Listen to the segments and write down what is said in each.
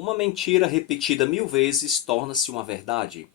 Uma mentira repetida 1000 vezes torna-se uma verdade.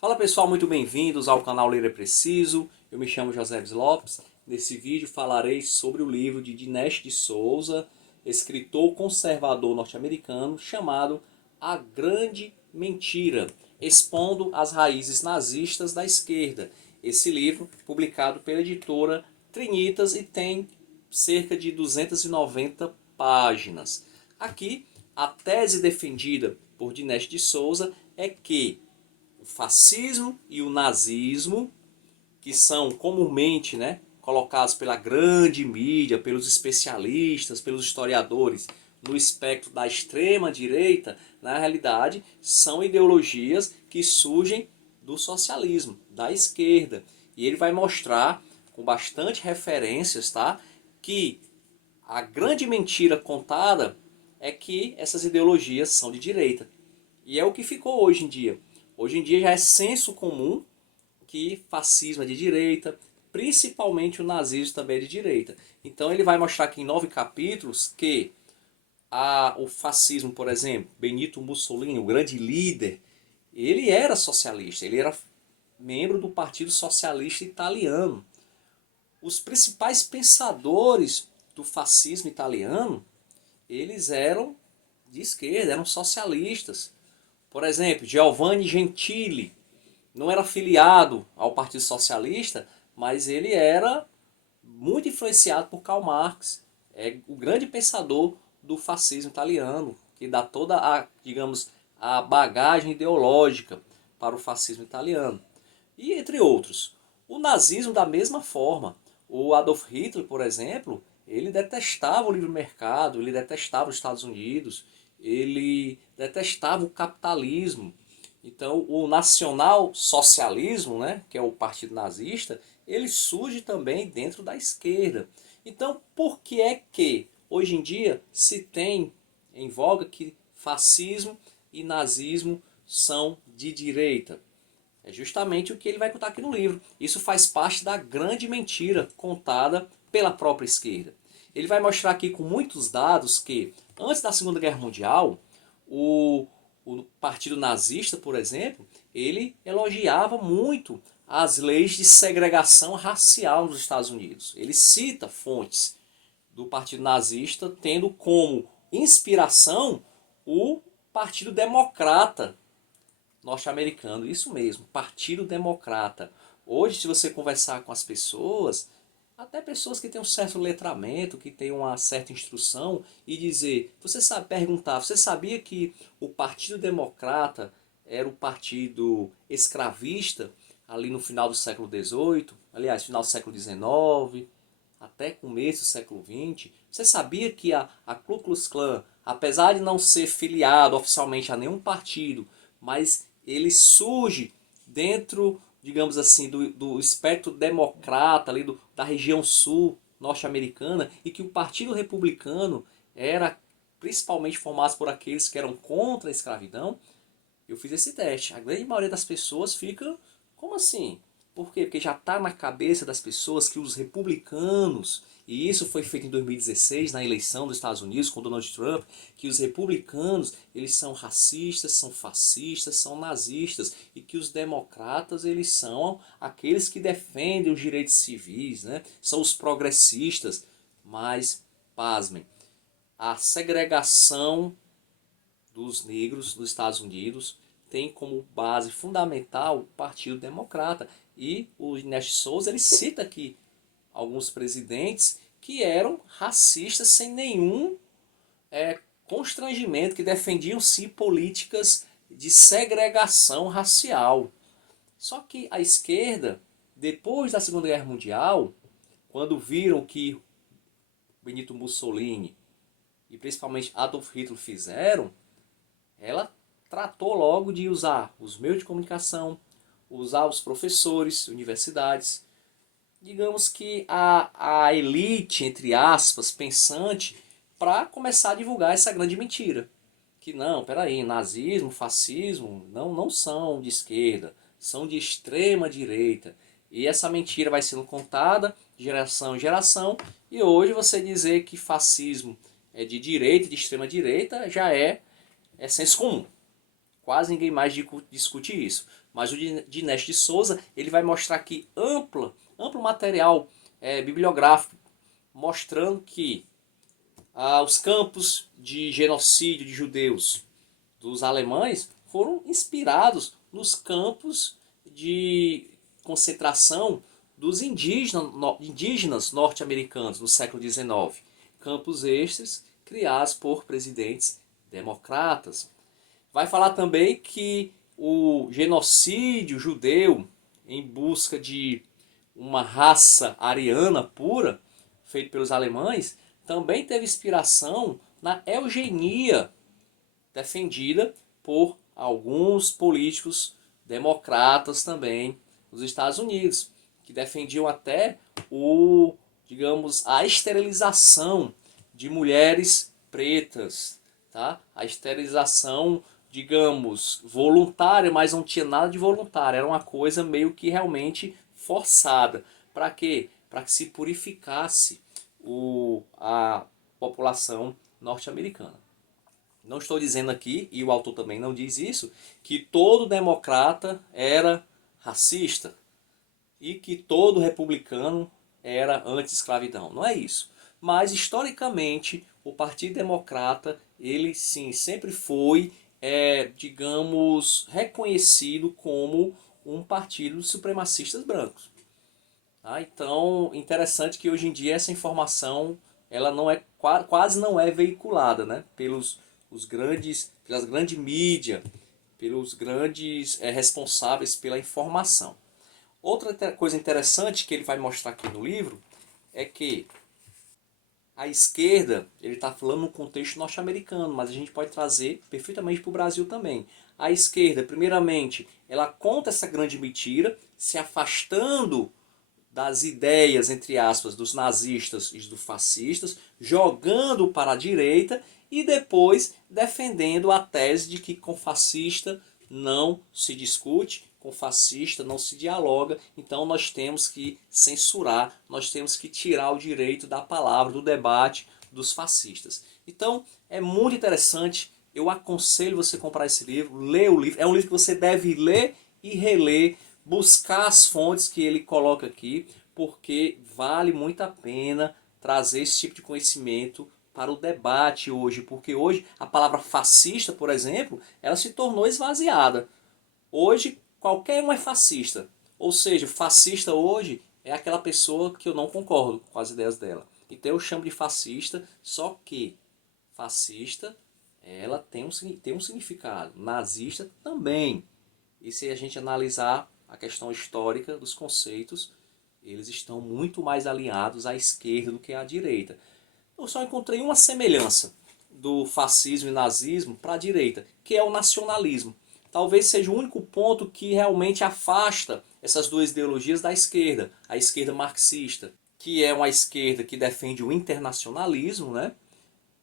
Fala pessoal, muito bem-vindos ao canal Ler é Preciso. Eu me chamo José Lopes. Nesse vídeo falarei sobre o livro de Dinesh de Souza, escritor conservador norte-americano, chamado A Grande Mentira, expondo as raízes nazistas da esquerda. Esse livro, publicado pela editora Trinitas, e tem cerca de 290 páginas. Aqui, a tese defendida por Dinesh de Souza é que o fascismo e o nazismo, que são comumente, colocados pela grande mídia, pelos especialistas, pelos historiadores, no espectro da extrema direita, na realidade são ideologias que surgem do socialismo, da esquerda. E ele vai mostrar, com bastante referências, que a grande mentira contada é que essas ideologias são de direita. E é o que ficou hoje em dia. Hoje em dia já é senso comum que fascismo é de direita, principalmente o nazismo também é de direita. Então ele vai mostrar aqui em 9 capítulos que o fascismo, por exemplo, Benito Mussolini, o grande líder, ele era socialista, ele era membro do Partido Socialista Italiano. Os principais pensadores do fascismo italiano, eles eram de esquerda, eram socialistas. Por exemplo, Giovanni Gentili não era afiliado ao Partido Socialista, mas ele era muito influenciado por Karl Marx. É o grande pensador do fascismo italiano, que dá toda a bagagem ideológica para o fascismo italiano. E entre outros. O nazismo da mesma forma. O Adolf Hitler, por exemplo, ele detestava o livre mercado, ele detestava os Estados Unidos, ele detestava o capitalismo. Então, o nacional-socialismo, que é o partido nazista, ele surge também dentro da esquerda. Então, por que é que hoje em dia se tem em voga que fascismo e nazismo são de direita? É justamente o que ele vai contar aqui no livro. Isso faz parte da grande mentira contada pela própria esquerda. Ele vai mostrar aqui com muitos dados que, antes da Segunda Guerra Mundial, o partido nazista, por exemplo, ele elogiava muito as leis de segregação racial nos Estados Unidos. Ele cita fontes do partido nazista tendo como inspiração o Partido Democrata norte-americano. Isso mesmo, Partido Democrata. Hoje, se você conversar com as pessoas, até pessoas que têm um certo letramento, que têm uma certa instrução, e dizer, perguntar, você sabia que o Partido Democrata era o partido escravista ali no final do século XVIII, aliás, final do século XIX, até começo do século XX? Você sabia que a Ku Klux Klan, apesar de não ser filiado oficialmente a nenhum partido, mas ele surge dentro, digamos assim, do espectro democrata ali da região sul norte-americana, e que o Partido Republicano era principalmente formado por aqueles que eram contra a escravidão? Eu fiz esse teste. A grande maioria das pessoas fica, como assim? Por quê? Porque já está na cabeça das pessoas que os republicanos, e isso foi feito em 2016 na eleição dos Estados Unidos com Donald Trump, que os republicanos eles são racistas, são fascistas, são nazistas, e que os democratas eles são aqueles que defendem os direitos civis, são os progressistas. Mas, pasmem, a segregação dos negros nos Estados Unidos tem como base fundamental o Partido Democrata. E o Dinesh Souza ele cita aqui alguns presidentes que eram racistas sem nenhum constrangimento, que defendiam sim políticas de segregação racial. Só que a esquerda, depois da Segunda Guerra Mundial, quando viram que Benito Mussolini e principalmente Adolf Hitler fizeram, ela tratou logo de usar os meios de comunicação, usar os professores, universidades, digamos que a elite, entre aspas, pensante, para começar a divulgar essa grande mentira, que não, peraí, nazismo, fascismo não são de esquerda, são de extrema direita. E essa mentira vai sendo contada de geração em geração, e hoje você dizer que fascismo é de direita, de extrema direita, já é senso comum. Quase ninguém mais discute isso. Mas o Dinesh de Souza, ele vai mostrar aqui amplo material bibliográfico, mostrando que os campos de genocídio de judeus dos alemães foram inspirados nos campos de concentração dos indígenas norte-americanos no século XIX. Campos estes criados por presidentes democratas. Vai falar também que o genocídio judeu em busca de uma raça ariana pura, feito pelos alemães, também teve inspiração na eugenia defendida por alguns políticos democratas também nos Estados Unidos, que defendiam até a esterilização de mulheres pretas, tá? A esterilização, digamos, voluntária, mas não tinha nada de voluntário, era uma coisa meio que realmente forçada. Para quê? Para que se purificasse a população norte-americana. Não estou dizendo aqui, e o autor também não diz isso, que todo democrata era racista e que todo republicano era anti-escravidão. Não é isso. Mas, historicamente, o Partido Democrata, ele sim, sempre foi, digamos, reconhecido como um partido de supremacistas brancos. Então, interessante que hoje em dia essa informação ela não é, quase não é veiculada, né, pelas grandes mídias, pelos grandes responsáveis pela informação. Outra coisa interessante que ele vai mostrar aqui no livro é que a esquerda, ele está falando no contexto norte-americano, mas a gente pode trazer perfeitamente para o Brasil também. A esquerda, primeiramente, ela conta essa grande mentira, se afastando das ideias, entre aspas, dos nazistas e dos fascistas, jogando para a direita e depois defendendo a tese de que com fascista não se discute, com fascista não se dialoga, então nós temos que censurar, nós temos que tirar o direito da palavra, do debate dos fascistas. Então é muito interessante, eu aconselho você a comprar esse livro, ler o livro, é um livro que você deve ler e reler, buscar as fontes que ele coloca aqui, porque vale muito a pena trazer esse tipo de conhecimento para o debate hoje, porque hoje a palavra fascista, por exemplo, ela se tornou esvaziada. Hoje qualquer um é fascista, ou seja, fascista hoje é aquela pessoa que eu não concordo com as ideias dela. Então eu chamo de fascista, só que fascista ela tem um significado, nazista também. E se a gente analisar a questão histórica dos conceitos, eles estão muito mais alinhados à esquerda do que à direita. Eu só encontrei uma semelhança do fascismo e nazismo para a direita, que é o nacionalismo. Talvez seja o único ponto que realmente afasta essas duas ideologias da esquerda. A esquerda marxista, que é uma esquerda que defende o internacionalismo, né?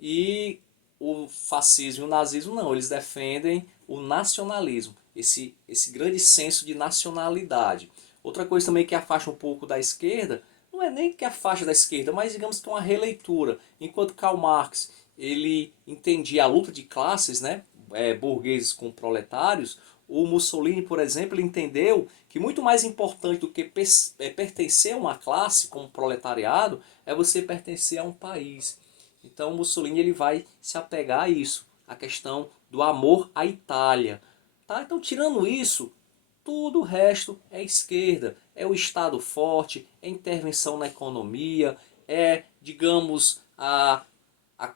E o fascismo e o nazismo não, eles defendem o nacionalismo, esse grande senso de nacionalidade. Outra coisa também que afasta um pouco da esquerda, não é nem que afasta da esquerda, mas digamos que é uma releitura. Enquanto Karl Marx ele entendia a luta de classes, né, burgueses com proletários, o Mussolini, por exemplo, ele entendeu que muito mais importante do que pertencer a uma classe como proletariado é você pertencer a um país. Então Mussolini ele vai se apegar a isso, a questão do amor à Itália. Tá? Então, tirando isso, tudo o resto é esquerda. É o Estado forte, é intervenção na economia, é, digamos, a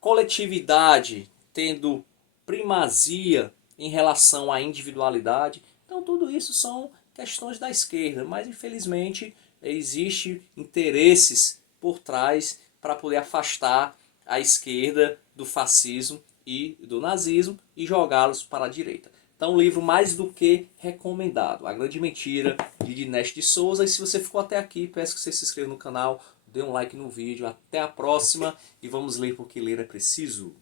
coletividade tendo primazia em relação à individualidade. Então, tudo isso são questões da esquerda, mas infelizmente existe interesses por trás para poder afastar a esquerda do fascismo e do nazismo e jogá-los para a direita. Então, um livro mais do que recomendado. A Grande Mentira, de Dinesh de Souza. E se você ficou até aqui, peço que você se inscreva no canal, dê um like no vídeo. Até a próxima e vamos ler porque ler é preciso.